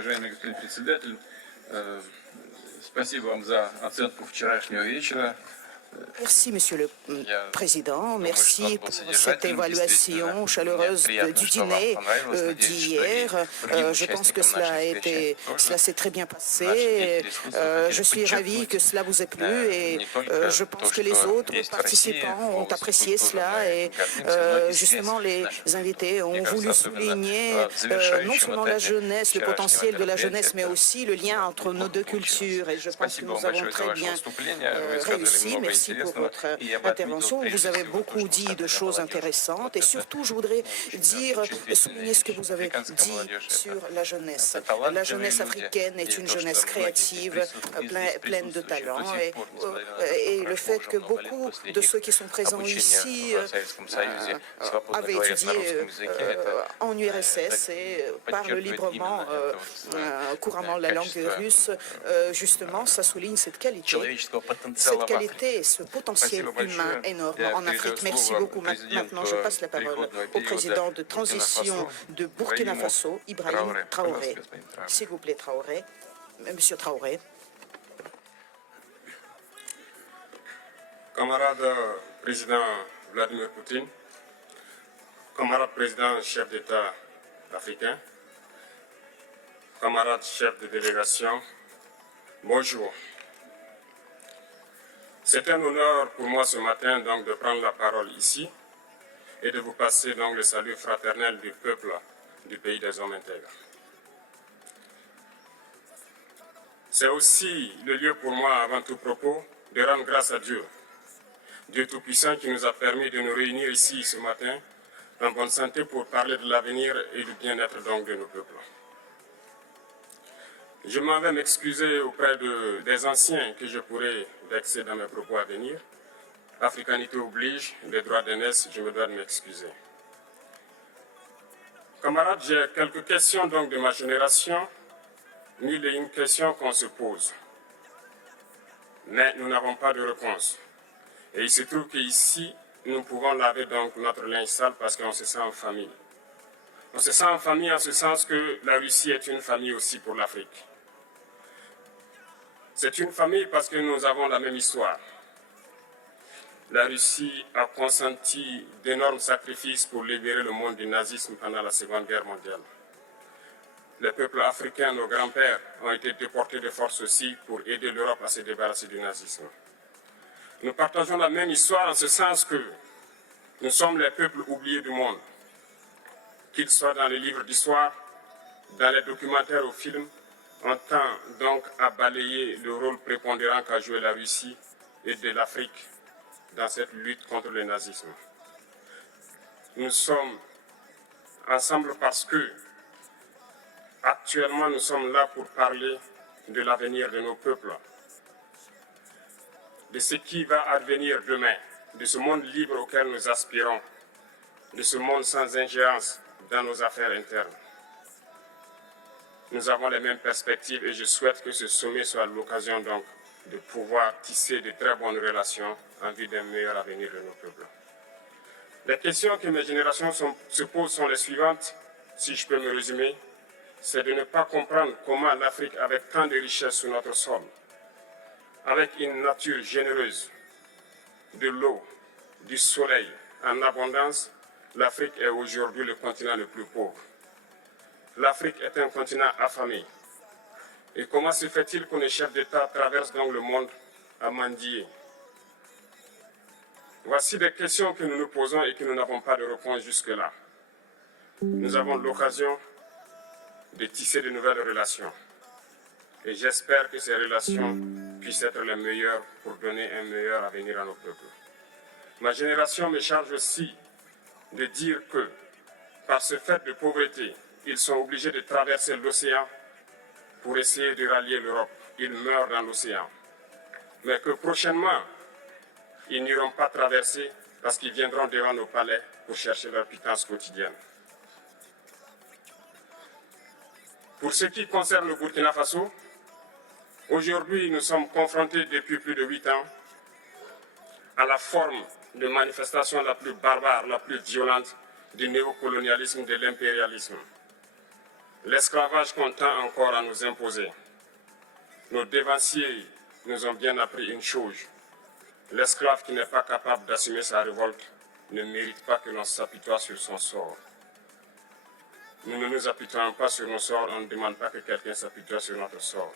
уважаемый господин председатель. Спасибо вам за оценку вчерашнего вечера. Merci, Monsieur le Président. Merci pour cette évaluation chaleureuse du dîner d'hier. Je pense que cela s'est très bien passé. Je suis ravi que cela vous ait plu et je pense que les autres participants ont apprécié cela et justement les invités ont voulu souligner non seulement la jeunesse, le potentiel de la jeunesse, mais aussi le lien entre nos deux cultures. Et je pense que nous avons très bien réussi. Merci pour votre intervention. Vous avez beaucoup dit de choses intéressantes et surtout, je voudrais souligner ce que vous avez dit sur la jeunesse. La jeunesse africaine est une jeunesse créative, pleine de talent et le fait que beaucoup de ceux qui sont présents ici avaient étudié en URSS et parlent librement, couramment la langue russe, justement, ça souligne cette qualité et ce potentiel humain énorme en Afrique. Merci beaucoup. Maintenant, je passe la parole au président de transition de Burkina Faso, Ibrahim Traoré. S'il vous plaît, Monsieur Traoré. Camarade président Vladimir Poutine, camarade président chef d'État africain, camarade chef de délégation, bonjour. C'est un honneur pour moi ce matin donc de prendre la parole ici et de vous passer donc le salut fraternel du peuple du pays des hommes intègres. C'est aussi le lieu pour moi, avant tout propos, de rendre grâce à Dieu, Dieu Tout-Puissant qui nous a permis de nous réunir ici ce matin en bonne santé pour parler de l'avenir et du bien-être donc de nos peuples. Je m'en vais m'excuser auprès des anciens que je pourrais vexer dans mes propos à venir. Africanité oblige, les droits d'aînesse, je me dois de m'excuser. Camarades, j'ai quelques questions donc de ma génération, mille et une questions qu'on se pose. Mais nous n'avons pas de réponse. Et il se trouve qu'ici, nous pouvons laver donc notre linge sale parce qu'on se sent en famille. On se sent en famille en ce sens que la Russie est une famille aussi pour l'Afrique. C'est une famille parce que nous avons la même histoire. La Russie a consenti d'énormes sacrifices pour libérer le monde du nazisme pendant la Seconde Guerre mondiale. Les peuples africains, nos grands-pères, ont été déportés de force aussi pour aider l'Europe à se débarrasser du nazisme. Nous partageons la même histoire en ce sens que nous sommes les peuples oubliés du monde. Qu'ils soient dans les livres d'histoire, dans les documentaires ou films, on tend donc à balayer le rôle prépondérant qu'a joué la Russie et de l'Afrique dans cette lutte contre le nazisme. Nous sommes ensemble parce que actuellement nous sommes là pour parler de l'avenir de nos peuples, de ce qui va advenir demain, de ce monde libre auquel nous aspirons, de ce monde sans ingérence dans nos affaires internes. Nous avons les mêmes perspectives et je souhaite que ce sommet soit l'occasion donc de pouvoir tisser de très bonnes relations en vue d'un meilleur avenir de nos peuples. Les questions que mes générations se posent sont les suivantes, si je peux me résumer, c'est de ne pas comprendre comment l'Afrique, avec tant de richesses sur notre sol, avec une nature généreuse, de l'eau, du soleil en abondance, l'Afrique est aujourd'hui le continent le plus pauvre. L'Afrique est un continent affamé. Et comment se fait-il que les chefs d'État traversent donc le monde à mendier? Voici des questions que nous nous posons et que nous n'avons pas de réponse jusque-là. Nous avons l'occasion de tisser de nouvelles relations. Et j'espère que ces relations puissent être les meilleures pour donner un meilleur avenir à nos peuples. Ma génération me charge aussi de dire que, par ce fait de pauvreté, ils sont obligés de traverser l'océan pour essayer de rallier l'Europe. Ils meurent dans l'océan. Mais que prochainement, ils n'iront pas traverser parce qu'ils viendront devant nos palais pour chercher leur pitance quotidienne. Pour ce qui concerne le Burkina Faso, aujourd'hui, nous sommes confrontés depuis plus de 8 ans à la forme de manifestation la plus barbare, la plus violente du néocolonialisme, de l'impérialisme. l'esclavage qu'on tend encore à nous imposer. Nos dévanciers nous ont bien appris une chose. L'esclave qui n'est pas capable d'assumer sa révolte ne mérite pas que l'on s'apitoie sur son sort. Nous ne nous apitoyons pas sur nos sorts, on ne demande pas que quelqu'un s'apitoie sur notre sort.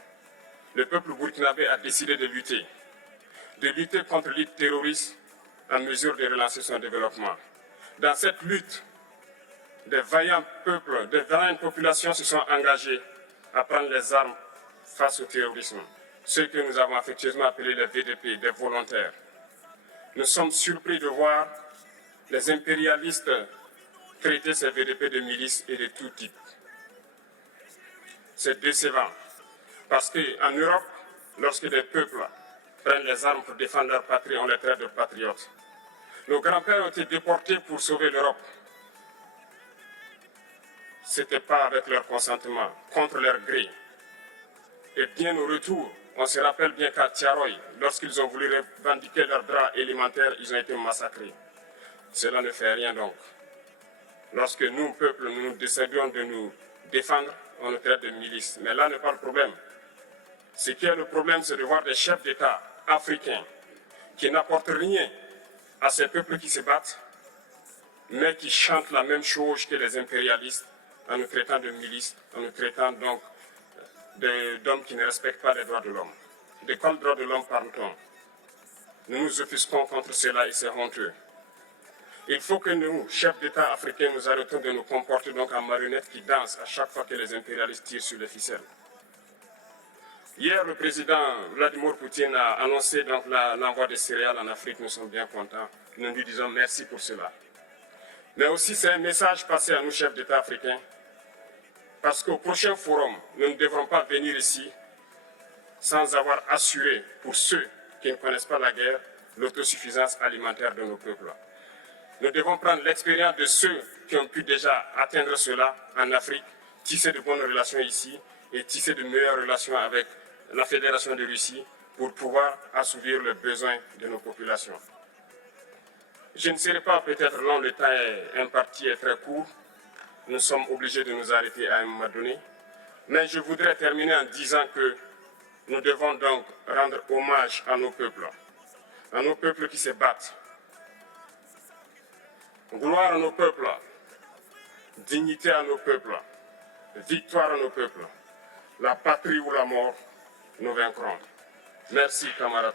Le peuple burkinabé a décidé de lutter contre l'île terroriste en mesure de relancer son développement. Dans cette lutte, des vaillants peuples, des vaillantes populations se sont engagées à prendre les armes face au terrorisme, ceux que nous avons affectueusement appelés les VDP, des volontaires. Nous sommes surpris de voir les impérialistes traiter ces VDP de milices et de tout type. C'est décevant, parce qu'en Europe, lorsque des peuples prennent les armes pour défendre leur patrie, on les traite de patriotes. Nos grands-pères ont été déportés pour sauver l'Europe. Ce n'était pas avec leur consentement, contre leur gré. Et bien au retour, on se rappelle bien qu'à Tiaroy, lorsqu'ils ont voulu revendiquer leurs droits élémentaires, ils ont été massacrés. Cela ne fait rien donc. Lorsque nous, peuple, nous décidons de nous défendre, on nous traite de milices. Mais là n'est pas le problème. Ce qui est le problème, c'est de voir des chefs d'État africains qui n'apportent rien à ces peuples qui se battent, mais qui chantent la même chose que les impérialistes en nous traitant de milices, en nous traitant donc d'hommes qui ne respectent pas les droits de l'homme. De quels droits de l'homme parle-t-on? Nous nous offusquons contre cela et c'est honteux. Il faut que nous, chefs d'État africains, nous arrêtons de nous comporter donc en marionnettes qui dansent à chaque fois que les impérialistes tirent sur les ficelles. Hier, le président Vladimir Poutine a annoncé donc l'envoi de céréales en Afrique. Nous sommes bien contents. Nous lui disons merci pour cela. Mais aussi, c'est un message passé à nous, chefs d'État africains, parce qu'au prochain forum, nous ne devrons pas venir ici sans avoir assuré, pour ceux qui ne connaissent pas la guerre, l'autosuffisance alimentaire de nos peuples. Nous devons prendre l'expérience de ceux qui ont pu déjà atteindre cela en Afrique, tisser de bonnes relations ici et tisser de meilleures relations avec la Fédération de Russie pour pouvoir assouvir les besoins de nos populations. Je ne serai pas peut-être long, le temps imparti est très court. Nous sommes obligés de nous arrêter à un moment donné. Mais je voudrais terminer en disant que nous devons donc rendre hommage à nos peuples qui se battent. Gloire à nos peuples, dignité à nos peuples, victoire à nos peuples. La patrie ou la mort, nous vaincrons. Merci, camarades.